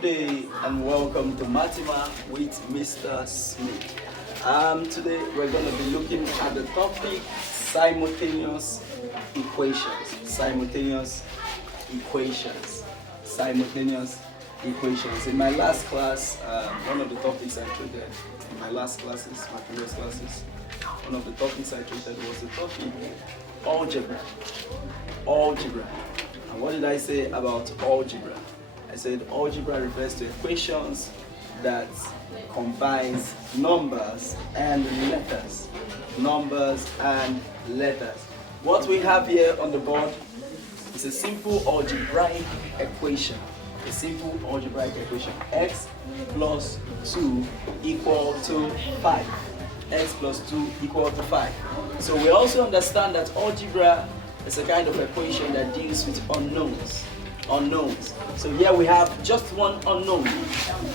Good day and welcome to Matima with Mr. Smith. Today we're going to be looking at the topic simultaneous equations. Simultaneous equations. Simultaneous equations. In my last class, one of the topics I treated in my last classes, my previous classes, one of the topics I treated was the topic algebra. Algebra. And what did I say about algebra? I said algebra refers to equations that combines numbers and letters. Numbers and letters. What we have here on the board is a simple algebraic equation. A simple algebraic equation. X plus 2 equal to 5. X plus 2 equal to 5. So we also understand that algebra is a kind of equation that deals with unknowns. Unknowns. So here we have just one unknown,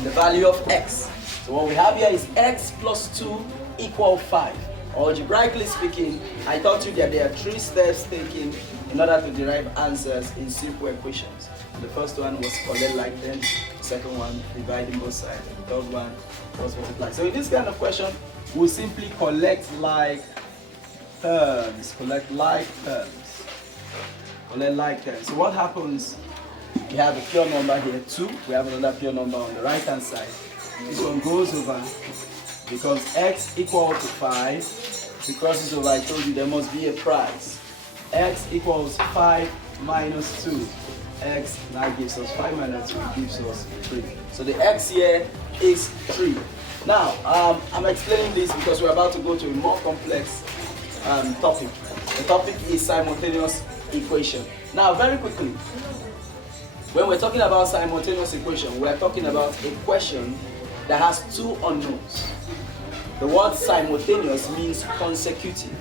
the value of x. So what we have here is x plus 2 equal 5. Algebraically speaking, I taught you that there are 3 steps taken in order to derive answers in simple equations. The first one was collect like terms, the second one dividing both sides, and the third one was multiply. So in this kind of question, we'll simply collect like terms. Collect like terms. Collect like terms. So what happens? We have a pure number here, 2. We have another pure number on the right hand side. This one goes over, becomes x equal to 5. If it crosses over, I told you there must be a price. X equals 5 minus 2. X now gives us 5 minus 2, gives us 3. So the x here is 3. Now, I'm explaining this because we're about to go to a more complex topic. The topic is simultaneous equation. Now, very quickly, when we're talking about simultaneous equation, we're talking about a question that has 2 unknowns. The word simultaneous means consecutive.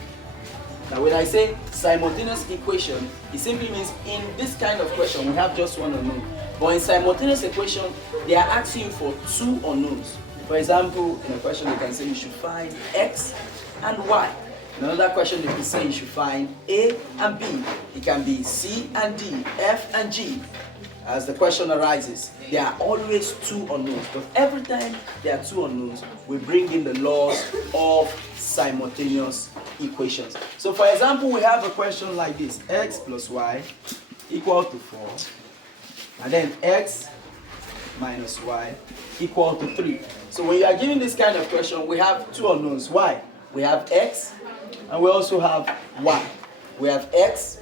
Now when I say simultaneous equation, it simply means in this kind of question we have just one unknown. But in simultaneous equation, they are asking for 2 unknowns. For example, in a question they can say you should find x and y. In another question they can say you should find a and b. It can be c and d, f and g. As the question arises, there are always 2 unknowns, but every time there are 2 unknowns, we bring in the laws of simultaneous equations. So for example, we have a question like this, x plus y equal to 4, and then x minus y equal to 3. So when you are given this kind of question, we have 2 unknowns. Why? We have x, and we also have y. We have x,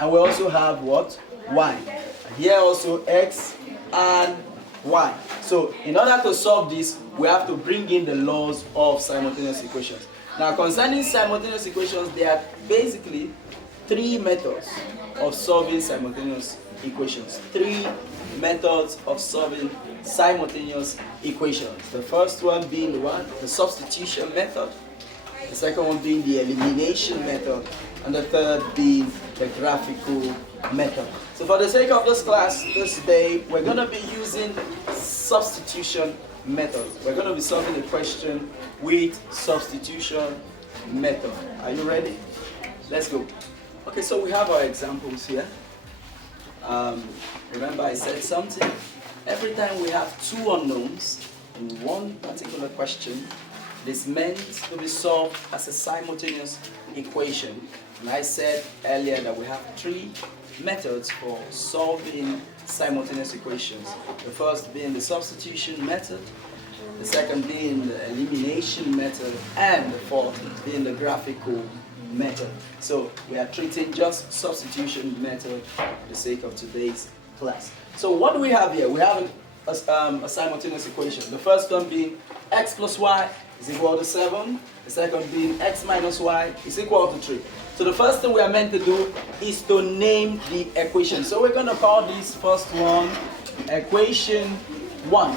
and we also have what? Y. Here also x and y. So in order to solve this, we have to bring in the laws of simultaneous equations. Now concerning simultaneous equations, there are basically 3 methods of solving simultaneous equations. 3 methods of solving simultaneous equations. The first one being the substitution method. The second one being the elimination method. And the third being the graphical method. So for the sake of this class, this day, we're going to be using substitution method. We're going to be solving a question with substitution method. Are you ready? Let's go. Okay, so we have our examples here. Remember I said something. Every time we have 2 unknowns in one particular question, it is meant to be solved as a simultaneous equation. And I said earlier that we have 3 methods for solving simultaneous equations. The first being the substitution method, the second being the elimination method, and the fourth being the graphical method. So we are treating just substitution method for the sake of today's class. So what do we have here? We have a simultaneous equation. The first one being x plus y is equal to 7. The second being x minus y is equal to 3. So the first thing we are meant to do is to name the equation. So we're going to call this first one equation 1.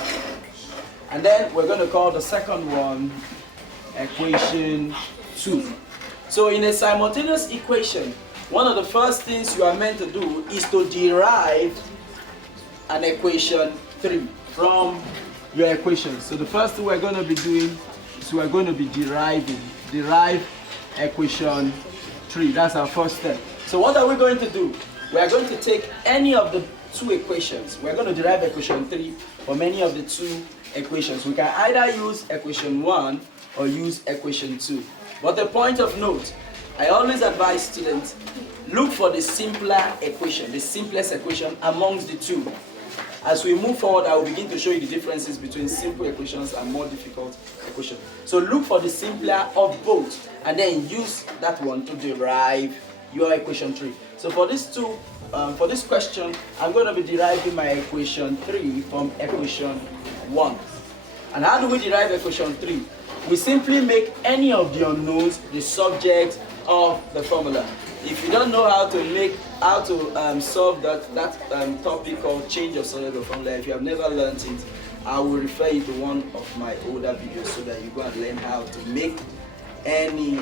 And then we're going to call the second one equation 2. So in a simultaneous equation, one of the first things you are meant to do is to derive an equation 3 from your equation. So the first thing we're going to be doing is we're going to be derive equation 3. That's our first step. So what are we going to do? We are going to take any of the two equations. We're going to derive equation 3 from any of the two equations. We can either use equation 1 or use equation 2. But the point of note, I always advise students, look for the simpler equation, the simplest equation amongst the two. As we move forward, I will begin to show you the differences between simple equations and more difficult equations. So look for the simpler of both, and then use that one to derive your equation 3. So for this question, I'm going to be deriving my equation 3 from equation 1. And how do we derive equation 3? We simply make any of the unknowns the subject of the formula. If you don't know how to solve that topic called change of subject of formula, if you have never learned it, I will refer you to one of my older videos so that you go and learn how to make any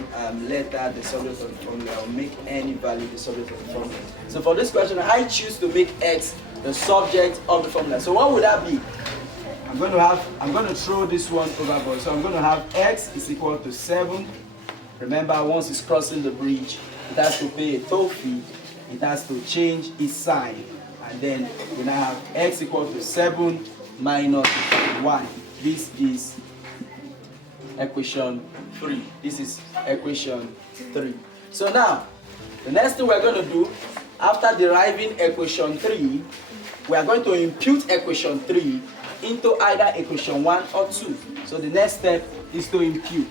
letter the subject of the formula, or make any value the subject of the formula. So for this question, I choose to make x the subject of the formula. So what would that be? I'm going to throw this one overboard. So I'm going to have x is equal to 7. Remember, once it's crossing the bridge, it has to pay a toll fee, it has to change its sign, and then we now have x equal to 7 minus 1. This is equation 3. This is equation 3. So now, the next thing we're going to do, after deriving equation 3, we are going to impute equation 3 into either equation 1 or 2. So the next step is to impute.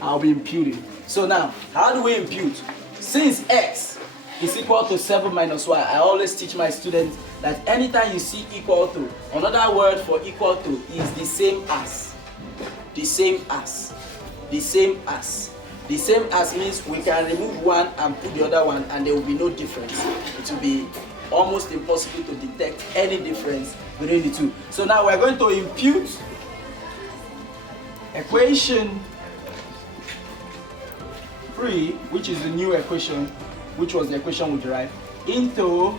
I'll be imputing. So now, how do we impute? Since x is equal to 7 minus y, I always teach my students that anytime you see equal to, another word for equal to is the same as. The same as. The same as. The same as means we can remove one and put the other one and there will be no difference. It will be almost impossible to detect any difference between the two. So now we're going to impute equation 3, which is the new equation, which was the equation we derived, into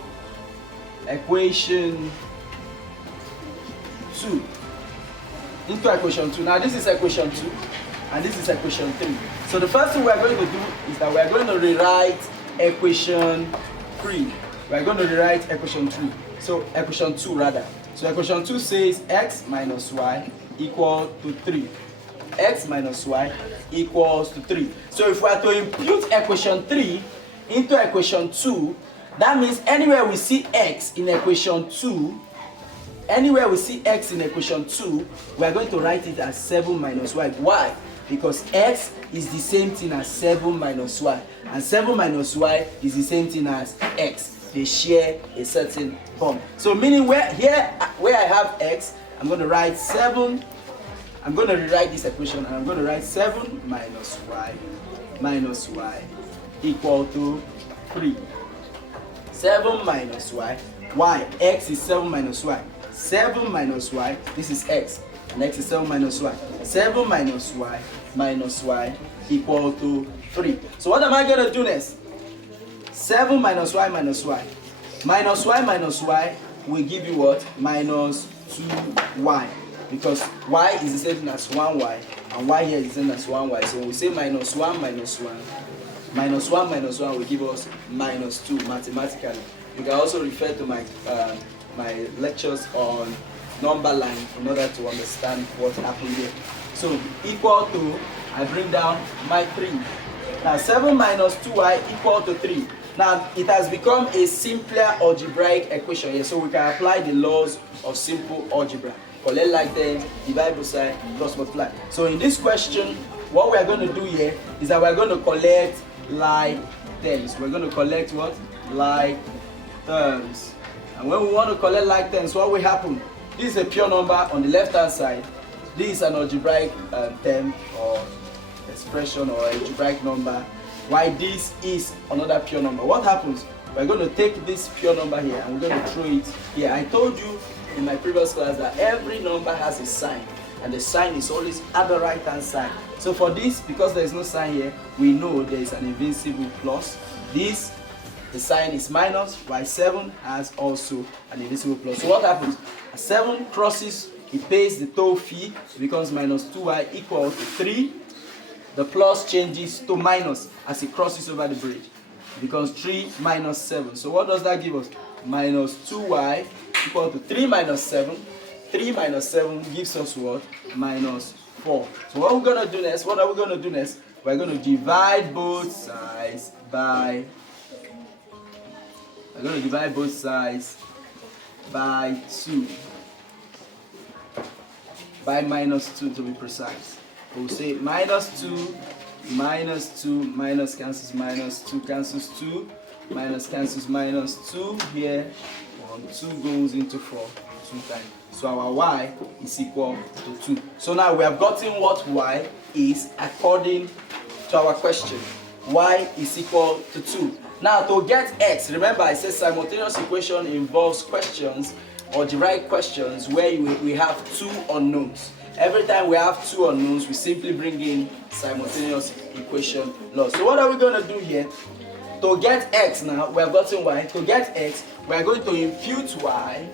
equation 2. Into equation 2. Now this is equation 2 and this is equation 3. So the first thing we are going to do is that we are going to rewrite equation 3. We are going to rewrite equation 3. So equation 2 rather. So equation 2 says x minus y equal to 3. X minus y equals to 3. So if we are to impute equation 3 into equation 2, that means anywhere we see x in equation 2, anywhere we see x in equation 2, we are going to write it as 7 minus y. Why? Because x is the same thing as 7 minus y. And 7 minus y is the same thing as x. They share a certain form. So meaning where I have x, I'm going to write 7. I'm going to rewrite this equation and I'm going to write 7 minus y equal to 3. 7 minus y. Why? X is 7 minus y. 7 minus y, this is x. And x is 7 minus y. 7 minus y equal to 3. So what am I going to do next? 7 minus y minus y. Minus y will give you what? Minus 2y. Because y is the same as 1y, and y here is the same as 1y. So we say minus 1 minus 1. Minus 1 minus 1 will give us minus 2 mathematically. You can also refer to my lectures on number line in order to understand what happened here. So equal to, I bring down my 3. Now 7 minus 2y equal to 3. Now it has become a simpler algebraic equation here, so we can apply the laws of simple algebra. Collect like 10, divide both sides, cross multiply. So in this question, what we are going to do here is that we are going to collect like terms. We're going to collect what? Like terms. And when we want to collect like terms, what will happen? This is a pure number on the left hand side. This is an algebraic term or expression or algebraic number. While this is another pure number. What happens? We're going to take this pure number here and we're going to throw it here. I told you in my previous class that every number has a sign and the sign is always at the right hand side. So for this, because there is no sign here, we know there is an invincible plus. This, the sign is minus, while 7 has also an invincible plus. So what happens? As 7 crosses, it pays the toll fee, it becomes minus 2y equal to 3. The plus changes to minus as it crosses over the bridge. It becomes 3 minus 7. So what does that give us? minus 2y equal to 3 minus 7. 3 minus 7 gives us what? Minus 4. So what we're going to do next? What are we going to do next? We're going to divide both sides by 2. By minus 2 to be precise. We'll say minus 2, minus 2, minus cancels minus 2, cancels 2, minus cancels minus 2 here. 1, 2 goes into 4, 2 times. So our y is equal to 2. So now we have gotten what y is according to our question. Y is equal to 2. Now to get x, remember I said simultaneous equation involves questions or derived questions where we have two unknowns. Every time we have two unknowns, we simply bring in simultaneous equation laws. So what are we going to do here? To get x now, we have gotten y. To get x, we are going to impute y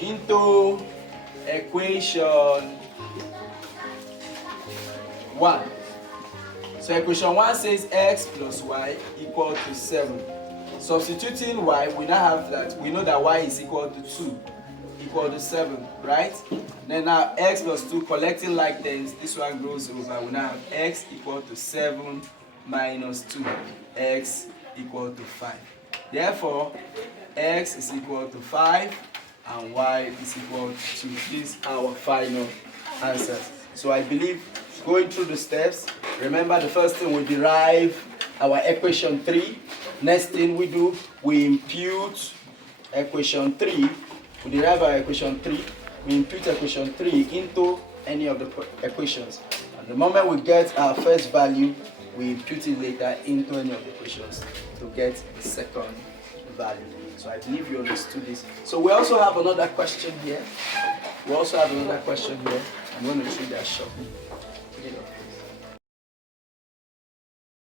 into equation 1. So equation 1 says x plus y equal to 7. Substituting y, we now have that, we know that y is equal to 2, equal to 7, right? Then now x plus 2, collecting like terms, this one goes over. We now have x equal to 7 minus 2, x equal to 5. Therefore, x is equal to 5 and y is equal to 2. These are our final answers. So I believe going through the steps, remember the first thing we derive our equation 3. Next thing we do, we impute equation 3. We derive our equation 3. We impute equation 3 into any of the equations. And the moment we get our first value, we impute it later into any of the equations to get the second value. So I believe you understood this. So we also have another question here. I'm going to show you that shortly. Put it up.